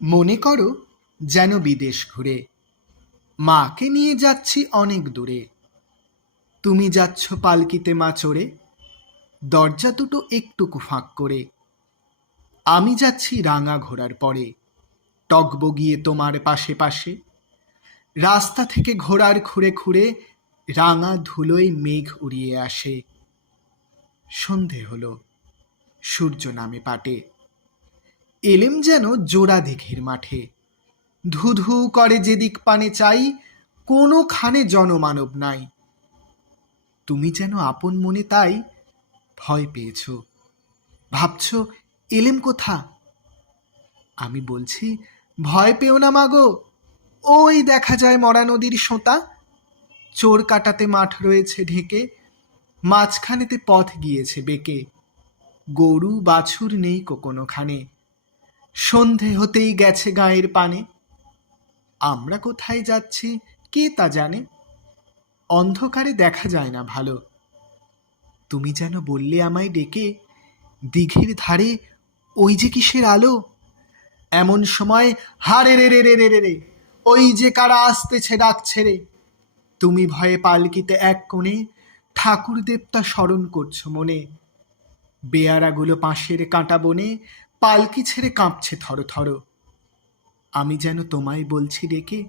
মনে করো যেন বিদেশ ঘুরে মাকে নিয়ে যাচ্ছি অনেক দূরে। তুমি যাচ্ছ পালকিতে মা চড়ে, দরজা দুটো একটুকু ফাঁক করে। আমি যাচ্ছি রাঙা ঘোড়ার পরে, টগবগিয়ে তোমার পাশে পাশে। রাস্তা থেকে ঘোড়ার খুঁড়ে খুঁড়ে রাঙা ধুলোয় মেঘ উড়িয়ে আসে। সন্ধে হলো, সূর্য নামে পাটে। এলেম যেন জোড়া দিঘির মাঠে, ধু ধু করে যেদিক পানে চাই, কোনোখানে জনমানব নাই। তুমি যেন আপন মনে তাই ভয় পেয়েছ, ভাবছ এলেম কোথা। আমি বলছি ভয় পেও না মাগো, ওই দেখা যায় মরা নদীর সোঁতা। চোর কাটাতে মাঠ রয়েছে ঢেকে, মাঝখানেতে পথ গিয়েছে বেঁকে। গরু বাছুর নেই কোনোখানে, সন্ধে হতেই গেছে গাঁয়ের পানে। আমরা কোথায় যাচ্ছি কে তা জানে, অন্ধকারে দেখা যায় না ভালো। তুমি যেন বললে আমায় ডেকে, দিঘির ধারে ওই যে কিসের আলো। এমন সময় হারে রে রে রে রে রে রে, ওই যে কারা আসতেছে ডাকছে রে। তুমি ভয়ে পালকিতে এক কোণে ঠাকুর দেবতা স্মরণ করছো মনে। বেয়ারাগুলো পাশের কাঁটা বনে পালকি ছেড়ে কাঁপছে থর থর। আমি যেন তোমায় বলছি ডেকে,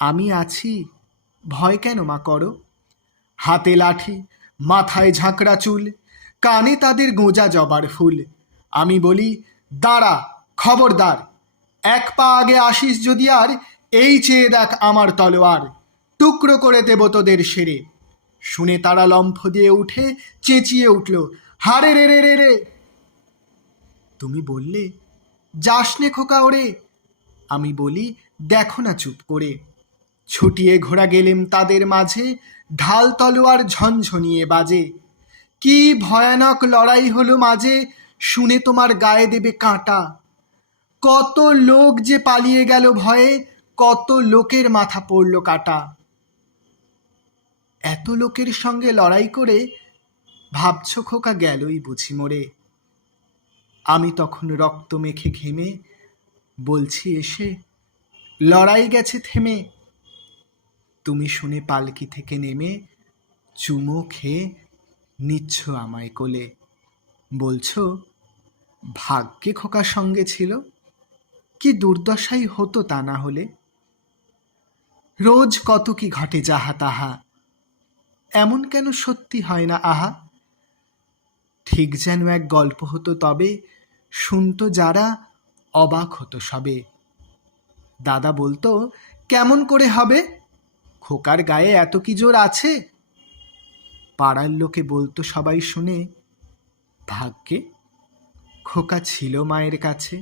আমি আছি, ভয় কেন মা করো। হাতে লাঠি, মাথায় ঝাঁকড়া চুল, কানে তাদের গোঁজা জবার ফুল। আমি বলি দাঁড়া, খবরদার, এক পা আগে আসিস যদি আর, এই চেয়ে দেখ আমার তলোয়ার, টুকরো করে দেব তোদের সেরে। শুনে তারা লম্ফ দিয়ে উঠে চেঁচিয়ে উঠল, হারে রে রে রে রে। তুমি বললে যাস নে খোকা ওরে। আমি বলি দেখো না চুপ করে। ছুটিয়ে ঘোড়া গেলেম তাদের মাঝে, ঢাল তলোয়ার ঝনঝনিয়ে বাজে। কি ভয়ানক লড়াই হলো মাঝে, শুনে তোমার গায়ে দেবে কাঁটা। কত লোক যে পালিয়ে গেল ভয়ে, কত লোকের মাথা পড়ল কাটা। এত লোকের সঙ্গে লড়াই করে ভাবছ খোকা গেলই বুঝি মরে। আমি তখন রক্ত মেখে ঘেমে বলছি এসে, লড়াই গেছে থেমে। তুমি শুনে পালকি থেকে নেমে চুমো খেয়ে নিচ্ছ আমায় কোলে, বলছো ভাগ্যে খোকার সঙ্গে ছিল, কি দুর্দশাই হতো তা না হলে। রোজ কত কি ঘটে যাহা তাহা, এমন কেন সত্যি হয় না আহা। ঠিক যেন এক গল্প হতো তবে, শুনতো যারা অবাক হতো সবে। দাদা বলতো কেমন করে হবে, খোকার গায়ে এত কি জোর আছে। পাড়ার লোকে বলতো সবাই শুনে, ভাগ্যে খোকা ছিল মায়ের কাছে।